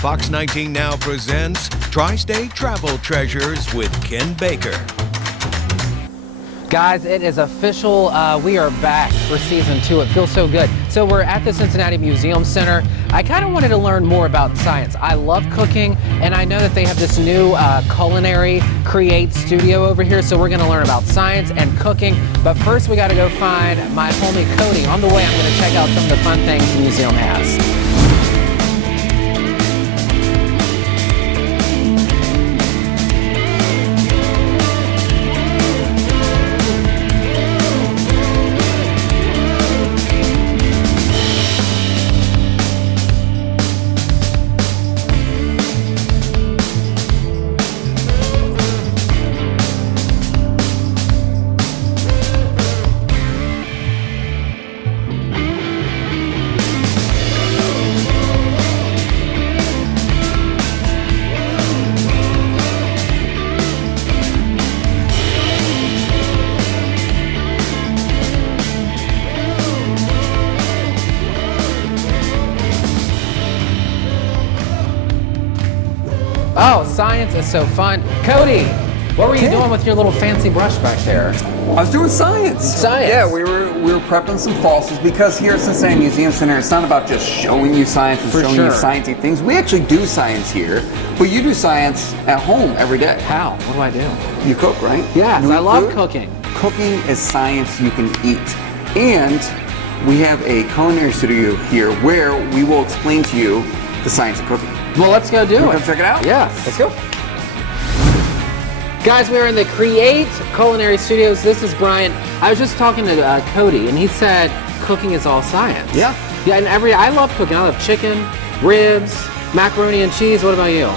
Fox 19 Now presents Tri-State Travel Treasures with Ken Baker. Guys, it is official. We are back for season 2. It feels so good. So we're at the Cincinnati Museum Center. I kind of wanted to learn more about science. I love cooking, and I know that they have this new culinary create studio over here, so we're going to learn about science and cooking. But first, we got to go find my homie Cody. On the way, I'm going to check out some of the fun things the museum has. Oh, science is so fun. Cody, what were you doing with your little fancy brush back there? I was doing science. Science? Yeah, we were prepping some fossils because here at Cincinnati Museum Center, it's not about just showing you science and showing you sciencey things. We actually do science here, but you do science at home every day. How? What do I do? You cook, right? Yes, You I eat love food? cooking. Cooking is science you can eat. And we have a culinary studio here where we will explain to you the science of cooking. Well, let's go do it. Come check it out? Yes. Let's go. Guys, we're in the Create Culinary Studios. This is Brian. I was just talking to Cody, and he said cooking is all science. Yeah. Yeah, and I love cooking. I love chicken, ribs, macaroni and cheese. What about you?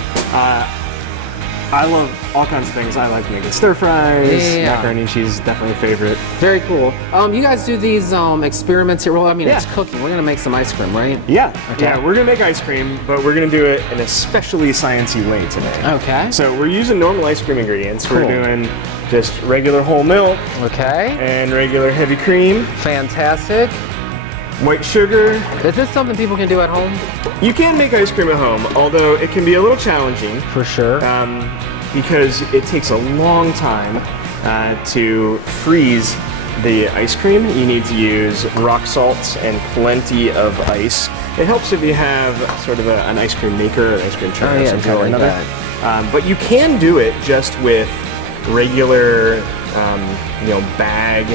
I love all kinds of things. I like making stir fries, Yeah. macaroni and cheese is definitely a favorite. Very cool. You guys do these experiments here. Well, I mean, Yeah. it's cooking. We're gonna make some ice cream, right? Yeah, Okay. yeah, we're gonna make ice cream, but we're gonna do it in a especially sciencey way today. Okay. So we're using normal ice cream ingredients. Cool. We're doing just regular whole milk Okay. and regular heavy cream, Fantastic. white sugar. Is this something people can do at home? You can make ice cream at home, although it can be a little challenging. For sure. Because it takes a long time to freeze the ice cream. You need to use rock salt and plenty of ice. It helps if you have sort of an ice cream maker or ice cream churn or something or another. But you can do it just with regular, bag.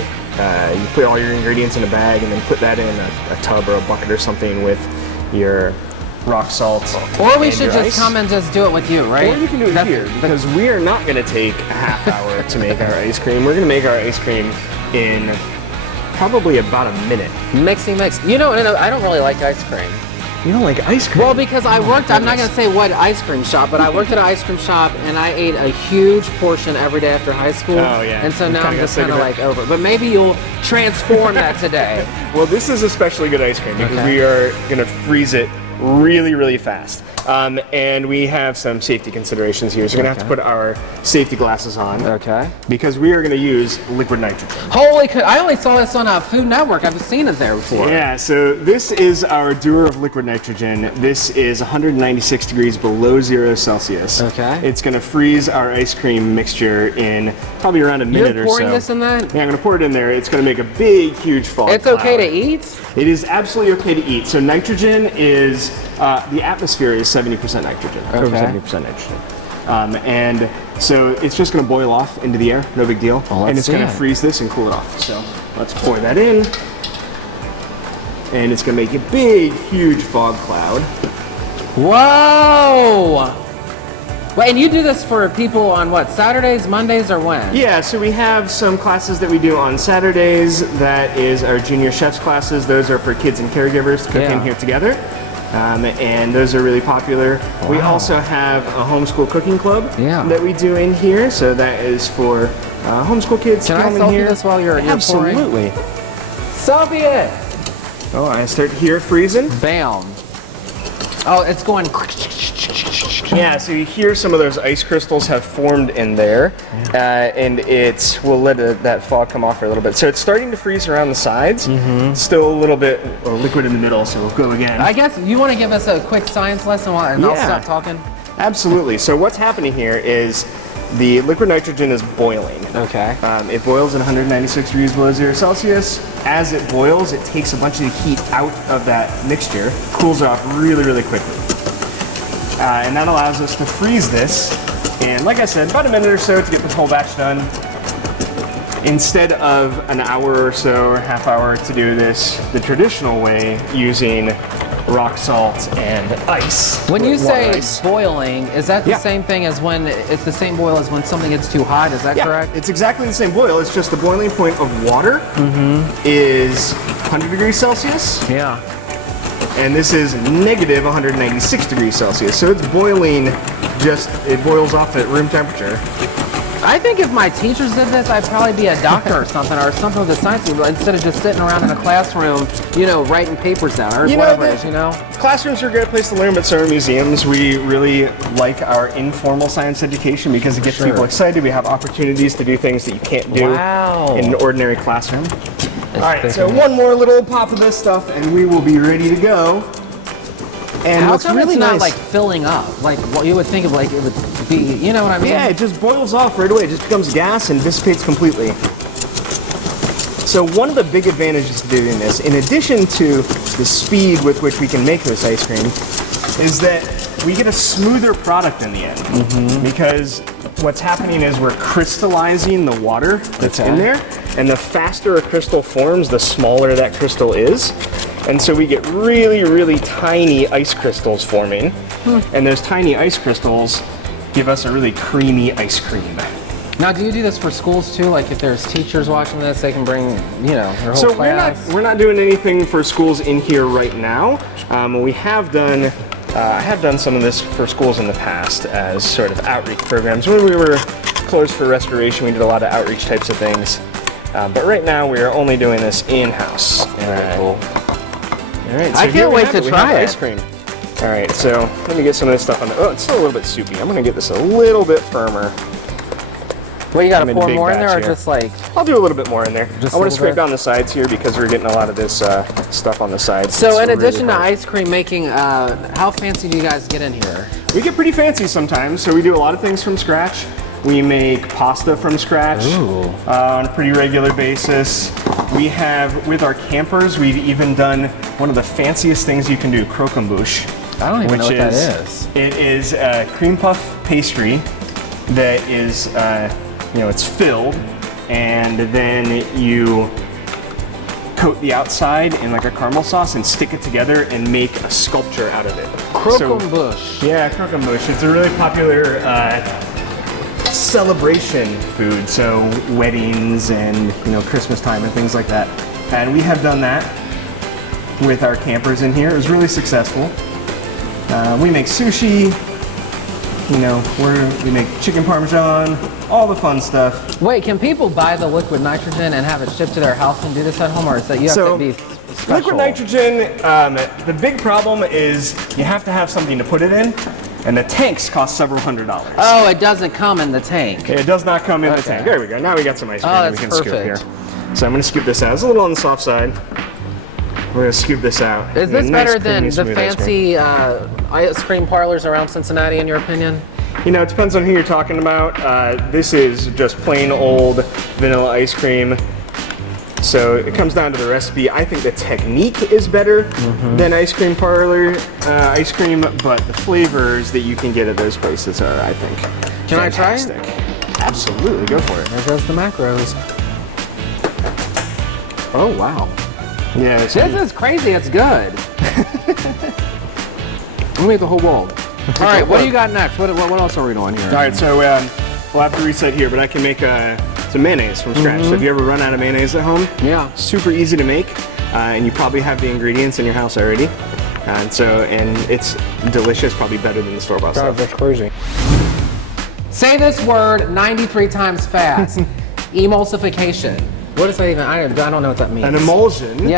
You put all your ingredients in a bag and then put that in a tub or a bucket or something with your rock salt. Or we and should your just ice. come and just do it with you, right? Or you can do it here, because we are not going to take a half hour to make our ice cream. We're going to make our ice cream in probably about a minute. Mix. You know, I don't really like ice cream. You don't like ice cream? Well, because I worked, I'm not going to say what ice cream shop, but I worked at an ice cream shop and I ate a huge portion every day after high school. Oh, yeah. And so You now I'm kinda just got kind of sick of like over it. But maybe you'll transform that today. Well, this is especially good ice cream because Okay. we are going to freeze it really, really fast. And we have some safety considerations here. So we're going to have to put our safety glasses on. Okay. Because we are going to use liquid nitrogen. Holy cow, I only saw this on Food Network. I've seen it there before. Yeah, so this is our doer of liquid nitrogen. This is 196 degrees below 0 Celsius. Okay. It's going to freeze our ice cream mixture in probably around a minute or so. You're pouring this in that? Yeah, I'm going to pour it in there. It's going to make a big, huge fog It's okay cloud. to eat? It is absolutely okay to eat. So nitrogen is, the atmosphere is 70% nitrogen, over Okay. 70% nitrogen. And so it's just going to boil off into the air, no big deal. Well, let's and it's going to see it. freeze this and cool it off. So let's pour that in. And it's going to make a big, huge fog cloud. Whoa! Wait, and you do this for people on what, Saturdays, Mondays, or when? Yeah, so we have some classes that we do on Saturdays. That is our junior chefs classes. Those are for kids and caregivers to cook in here together. And those are really popular. Wow. We also have a homeschool cooking club that we do in here. So that is for homeschool kids Can to I come in selfie here. this while you're pouring? Absolutely. So be it. Oh, I start here freezing. Bam. Oh, it's going. Yeah, so you hear some of those ice crystals have formed in there, and we'll let that fog come off for a little bit. So it's starting to freeze around the sides. Still a little bit liquid in the middle, so we'll go again. I guess you want to give us a quick science lesson and I'll stop talking? Absolutely. So what's happening here is the liquid nitrogen is boiling. Okay. It boils at 196 degrees below 0 Celsius. As it boils, it takes a bunch of the heat out of that mixture, cools off really, really quickly. And that allows us to freeze this. And like I said, about a minute or so to get this whole batch done. Instead of an hour or so, or half hour to do this the traditional way, using rock salt and ice. When you say boiling, is that the same thing as when it's the same boil as when something gets too hot? Is that correct? It's exactly the same boil. It's just the boiling point of water is 100 degrees Celsius. Yeah. And this is negative 196 degrees Celsius. So it's boiling, it boils off at room temperature. I think if my teachers did this, I'd probably be a doctor or something with a science instead of just sitting around in a classroom, writing papers down or whatever it is, Classrooms are a great place to learn, but so are museums. We really like our informal science education because it gets people excited. We have opportunities to do things that you can't do in an ordinary classroom. All right, so one more little pop of this stuff and we will be ready to go. And how what's come really it's not nice, like filling up? Like what you would think of it would be, you know what I mean? Yeah, it just boils off right away. It just becomes gas and dissipates completely. So one of the big advantages to doing this, in addition to the speed with which we can make this ice cream, is that we get a smoother product in the end. Because what's happening is we're crystallizing the water that's in there, and the faster a crystal forms, the smaller that crystal is. And so we get really, really tiny ice crystals forming. And those tiny ice crystals give us a really creamy ice cream. Now, do you do this for schools too? Like if there's teachers watching this, they can bring, their whole class? We're not doing anything for schools in here right now. We have done, I have done some of this for schools in the past as sort of outreach programs. When we were closed for restoration, we did a lot of outreach types of things. But right now, we are only doing this in-house. Very cool. All right, so I can't wait to try it. Ice cream. All right, so let me get some of this stuff on. It's still a little bit soupy. I'm gonna get this a little bit firmer. Well, you gotta pour more in there, or just like? I'll do a little bit more in there. I want to scrape down the sides here because we're getting a lot of this stuff on the sides. So in addition to ice cream making, how fancy do you guys get in here? We get pretty fancy sometimes. So we do a lot of things from scratch. We make pasta from scratch on a pretty regular basis. We have, with our campers, we've even done one of the fanciest things you can do, croquembouche. I don't even know what that is. It is a cream puff pastry that is, it's filled, and then you coat the outside in like a caramel sauce and stick it together and make a sculpture out of it. Croquembouche. Yeah, croquembouche. It's a really popular celebration food, so weddings and Christmas time and things like that. And we have done that with our campers in here. It was really successful. We make sushi. We make chicken parmesan, all the fun stuff. Wait, can people buy the liquid nitrogen and have it shipped to their house and do this at home, or is that you have to be special? Liquid nitrogen, the big problem is you have to have something to put it in, and the tanks cost several $100s. Oh, it doesn't come in the tank. It does not come in the tank. There we go. Now we got some ice cream that we can scoop here. So I'm going to scoop this out. It's a little on the soft side. We're going to scoop this out. Is this better than the fancy ice cream parlors around Cincinnati, in your opinion? It depends on who you're talking about. This is just plain old vanilla ice cream. So it comes down to the recipe. I think the technique is better than ice cream parlor ice cream, but the flavors that you can get at those places are, I think, Can I try it? Absolutely, go for it. There goes the macros. Oh, wow. Yeah, this is crazy. It's good. We'll make the whole bowl. All right, what do you got next? What else are we doing here? All right, so we'll have to reset here, but I can make some mayonnaise from scratch. So if you ever run out of mayonnaise at home, super easy to make, and you probably have the ingredients in your house already. And it's delicious, probably better than the store-bought stuff. That's crazy. Say this word 93 times fast. Emulsification. What is that even? I don't know what that means. An emulsion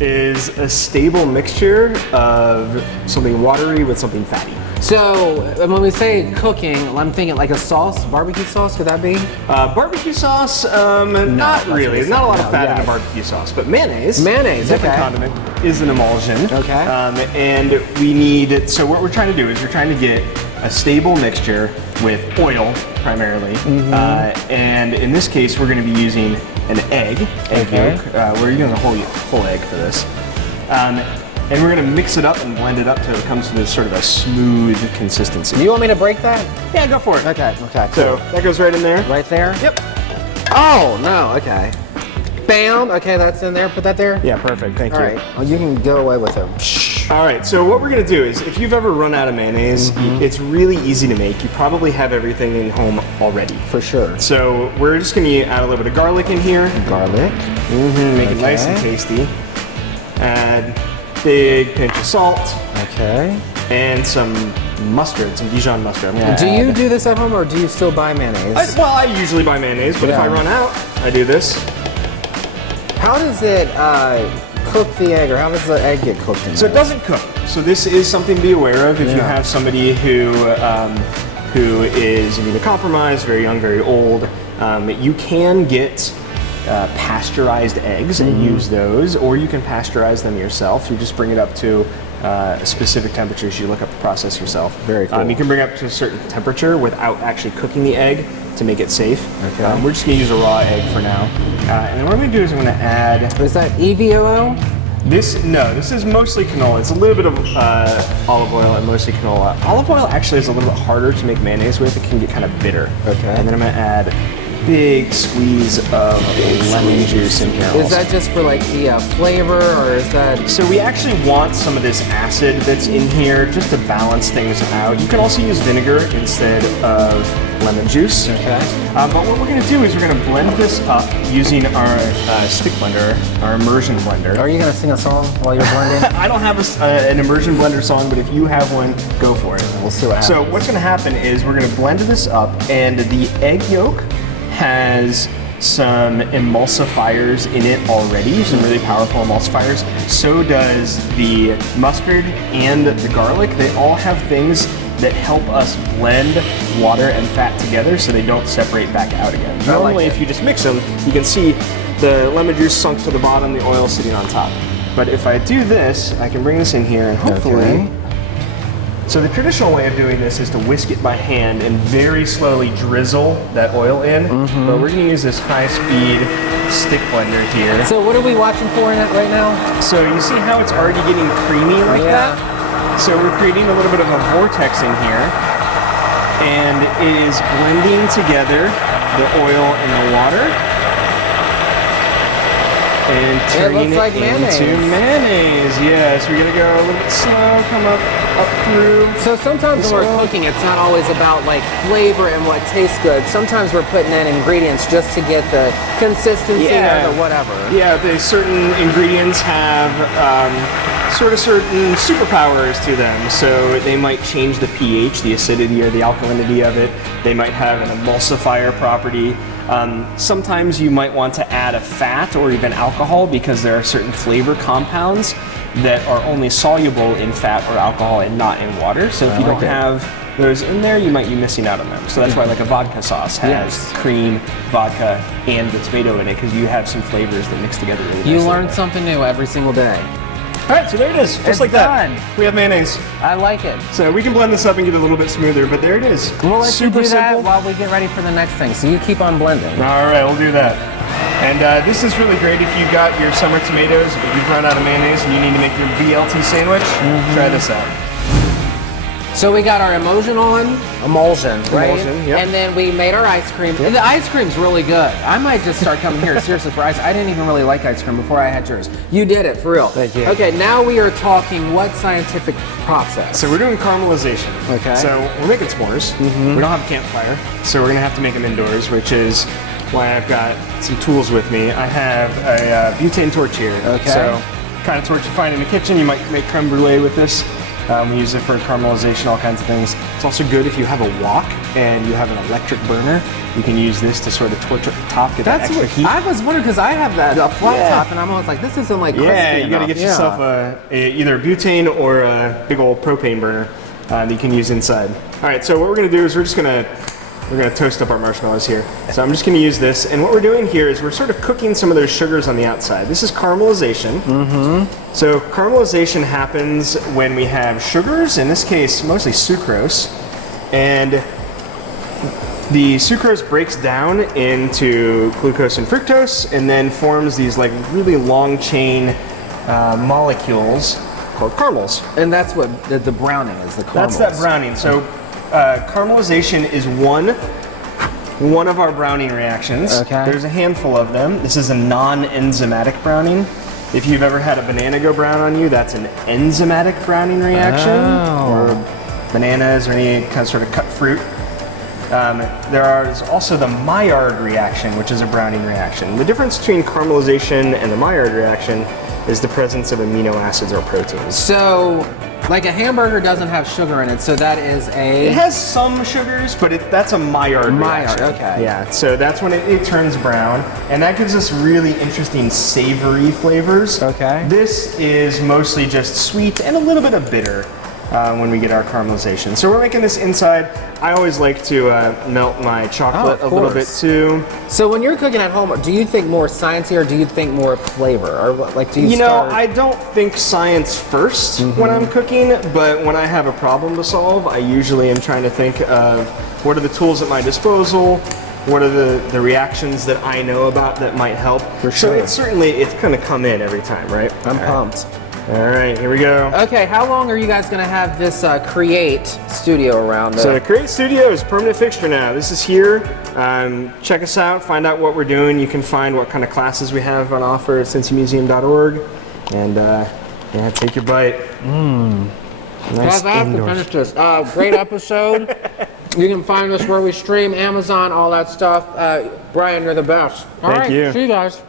is a stable mixture of something watery with something fatty. So when we say cooking, I'm thinking like a sauce, barbecue sauce. Could that be? Barbecue sauce? Not really. There's not a lot of fat in a barbecue sauce, but mayonnaise. Mayonnaise, different condiment, is an emulsion. Okay. And we need. So what we're trying to do is we're trying to get a stable mixture with oil primarily, and in this case we're going to be using an egg yolk. We're using a whole egg for this. And we're going to mix it up and blend it up till it comes to this sort of a smooth consistency. Do you want me to break that? Yeah, go for it. Okay, cool. So that goes right in there. Right there? Yep. Oh, no, okay. Bam, okay, that's in there. Put that there. Yeah, perfect. Thank you. All right, well, you can go away with them. All right, so what we're going to do is if you've ever run out of mayonnaise, it's really easy to make. You probably have everything in home already. For sure. So we're just going to add a little bit of garlic in here. Garlic. Make it nice and tasty. Add big pinch of salt. Okay. And some mustard, some Dijon mustard. Do you do this at home or do you still buy mayonnaise? I usually buy mayonnaise, but if I run out, I do this. How does it cook the egg, or how does the egg get cooked in So it doesn't cook. So this is something to be aware of if you have somebody who is immunocompromised, very young, very old. You can get pasteurized eggs and use those, or you can pasteurize them yourself. You just bring it up to specific temperatures. You look up the process yourself. Very cool. You can bring it up to a certain temperature without actually cooking the egg to make it safe. Okay. We're just going to use a raw egg for now. And then what I'm going to do is I'm going to add... Is that EVOO? This is mostly canola. It's a little bit of olive oil and mostly canola. Olive oil actually is a little bit harder to make mayonnaise with. It can get kind of bitter. Okay. And then I'm going to add big squeeze of lemon juice in here. Is that just for like the flavor, or is that? So we actually want some of this acid that's in here just to balance things out. You can also use vinegar instead of lemon juice. Okay. But what we're going to do is we're going to blend this up using our stick blender, our immersion blender. Are you going to sing a song while you're blending? I don't have an immersion blender song, but if you have one, go for it. We'll see what happens. So what's going to happen is we're going to blend this up, and the egg yolk has some emulsifiers in it already, some really powerful emulsifiers. So does the mustard and the garlic. They all have things that help us blend water and fat together so they don't separate back out again. Normally, if you just mix them, you can see the lemon juice sunk to the bottom, the oil sitting on top. But if I do this, I can bring this in here and hopefully... So the traditional way of doing this is to whisk it by hand and very slowly drizzle that oil in. But we're going to use this high-speed stick blender here. So what are we watching for in it right now? So you see how it's already getting creamy like that? So we're creating a little bit of a vortex in here. And it is blending together the oil and the water. And turning it into mayonnaise. Yes, we're gonna go a little bit slow, come up through. So sometimes when we're cooking, it's not always about like flavor and what tastes good. Sometimes we're putting in ingredients just to get the consistency or the whatever. Yeah, certain ingredients have sort of certain superpowers to them. So they might change the pH, the acidity or the alkalinity of it. They might have an emulsifier property. Sometimes you might want to add a fat or even alcohol because there are certain flavor compounds that are only soluble in fat or alcohol and not in water. So if you don't have those in there, you might be missing out on them. So that's why like a vodka sauce has cream, vodka, and the tomato in it, because you have some flavors that mix together really nicely. You learn something new every single day. All right, so there it is, just like that. We have mayonnaise. I like it. So we can blend this up and get it a little bit smoother, but there it is. We'll let you do that while we get ready for the next thing. So you keep on blending. All right, we'll do that. And this is really great if you've got your summer tomatoes, but you've run out of mayonnaise and you need to make your BLT sandwich. Try this out. So we got our emulsion, right? Emulsion, yep. And then we made our ice cream. The ice cream's really good. I might just start coming here seriously for ice. I didn't even really like ice cream before I had yours. You did it, for real. Thank you. Okay, now we are talking what scientific process? So we're doing caramelization. Okay. So we're making s'mores. We don't have a campfire, so we're gonna have to make them indoors, which is why I've got some tools with me. I have a butane torch here. Okay. So kind of torch you find in the kitchen. You might make creme brulee with this. We use it for caramelization, all kinds of things. It's also good if you have a wok and you have an electric burner. You can use this to sort of torch up the top, get that extra heat. I was wondering, because I have a flat top, and I'm always like, this isn't like crispy you got to get yourself either a butane or a big old propane burner. that you can use inside. All right, so what we're gonna do is we're gonna toast up our marshmallows here. So I'm just gonna use this, and what we're doing here is we're sort of cooking some of those sugars on the outside. This is caramelization. So caramelization happens when we have sugars, in this case mostly sucrose, and the sucrose breaks down into glucose and fructose and then forms these like really long chain molecules called caramels. And that's what the browning is, the caramels. That's that browning. So caramelization is one of our browning reactions. Okay. There's a handful of them. This is a non-enzymatic browning. If you've ever had a banana go brown on you, that's an enzymatic browning reaction. Or bananas or any kind of sort of cut fruit. There is also the Maillard reaction, which is a browning reaction. The difference between caramelization and the Maillard reaction is the presence of amino acids or proteins. So, like a hamburger doesn't have sugar in it, so that is a... It has some sugars, but that's a Maillard reaction. Okay. Yeah, so that's when it turns brown, and that gives us really interesting savory flavors. Okay. This is mostly just sweet and a little bit of bitter when we get our caramelization. So we're making this inside. I always like to melt my chocolate a little bit too. So when you're cooking at home, do you think more sciencey or do you think more flavor? Or like do you know, I don't think science first when I'm cooking, but when I have a problem to solve, I usually am trying to think of what are the tools at my disposal, what are the reactions that I know about that might help. For So sure. it's going to come in every time, right? I'm pumped. All right, here we go. Okay, how long are you guys going to have this Create studio around? So the Create Studio is a permanent fixture now. This is here. Check us out, find out what we're doing. You can find what kind of classes we have on offer at cincymuseum.org. And yeah, take your bite. Nice I have to finish this. Great episode. You can find us where we stream, Amazon, all that stuff. Brian, you're the best. All Thank right, you. see you guys.